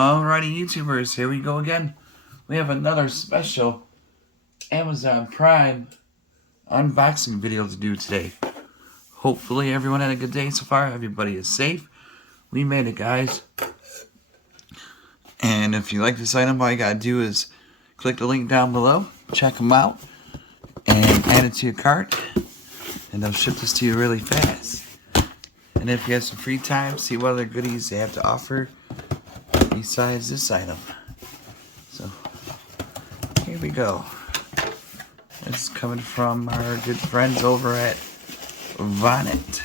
Alrighty, YouTubers, here we go again. We have another special Amazon Prime unboxing video to do today. Hopefully everyone had a good day so far. Everybody is safe. We made it, guys. And if you like this item, all you gotta do is click the link down below, check them out, and add it to your cart. And they'll ship this to you really fast. And if you have some free time, see what other goodies they have to offer besides this item. So, here we go. This is coming from our good friends over at Vont.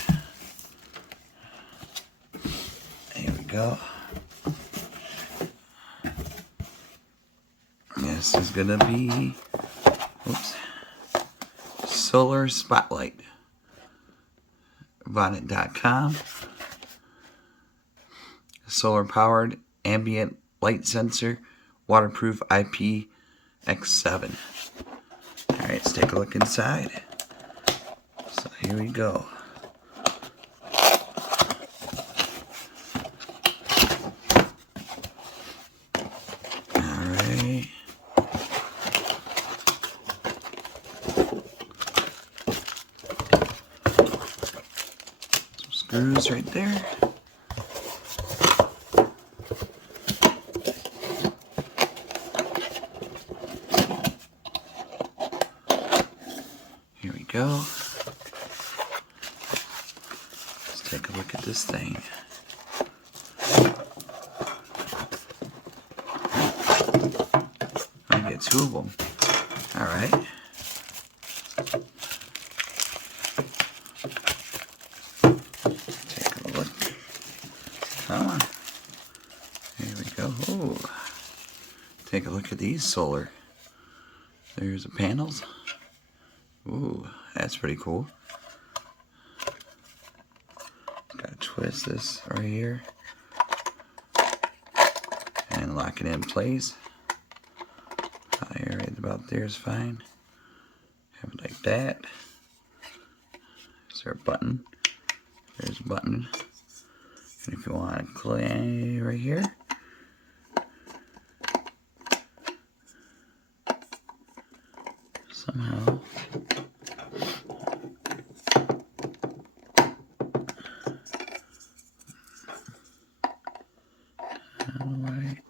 Here we go. This is gonna be, Solar Spotlight. Vont.com. Solar powered ambient light sensor, waterproof IPX7. Alright, let's take a look inside. So here we go. Alright. Some screws right there. Here we go. Let's take a look at this thing. I get two of them. Alright. Take a look. Come on. Here we go. Ooh. Take a look at these solar. There's the panels. Ooh, that's pretty cool. Gotta twist this right here and lock it in place. Right about there is fine. Have it like that. Is there a button? There's a button. And if you want to clay right here. Somehow.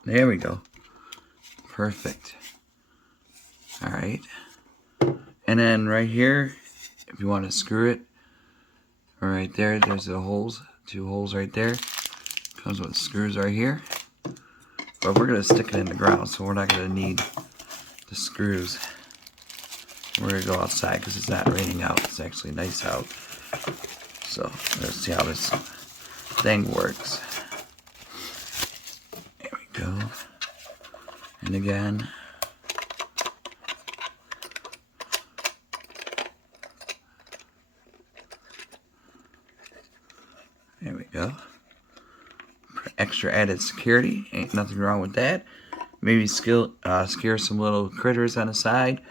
There we go. Perfect. Alright. And then right here, if you want to screw it, right there, there's the holes. Two holes right there. Comes with screws right here. But we're going to stick it in the ground, so we're not going to need the screws. We're going to go outside because it's not raining out. It's actually nice out. So, let's see how this thing works. There we go. And again. There we go. For extra added security. Ain't nothing wrong with that. Maybe scare some little critters on the side.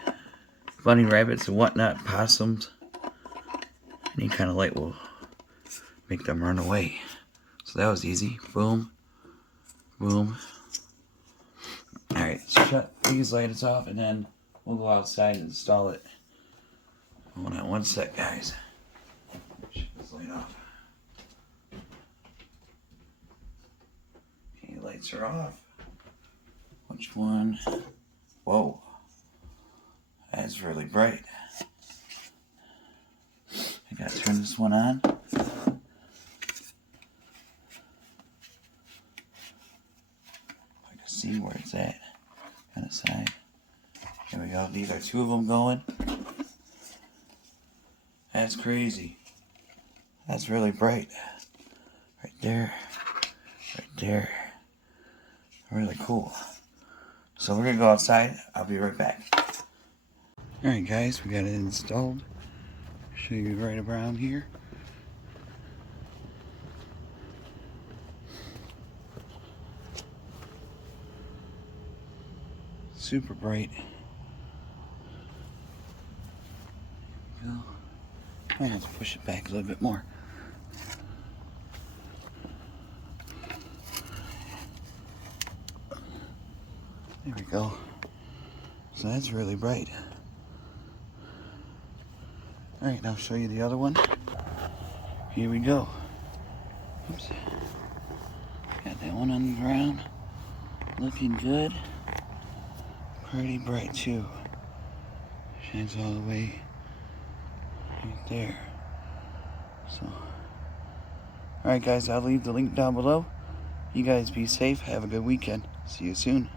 Bunny rabbits and whatnot. Possums. Any kind of light will make them run away. So that was easy. Boom. Boom. Alright, shut these lights off and then we'll go outside and install it. Hold on one sec, guys. Shut this light off. Okay, lights are off. Which one? Whoa. That's really bright. I gotta turn this one on. I can see where it's at. On the side. There we go. These are two of them going. That's crazy. That's really bright. Right there. Right there. Really cool. So we're gonna go outside. I'll be right back. Alright guys, we got it installed. Show you right around here. Super bright. There we go. I have to push it back a little bit more. we go. So that's really bright. Alright, now I'll show you the other one. Here we go. Oops. Got that one on the ground. Looking good. Pretty bright too. Shines all the way right there. So, alright guys, I'll leave the link down below. You guys be safe. Have a good weekend. See you soon.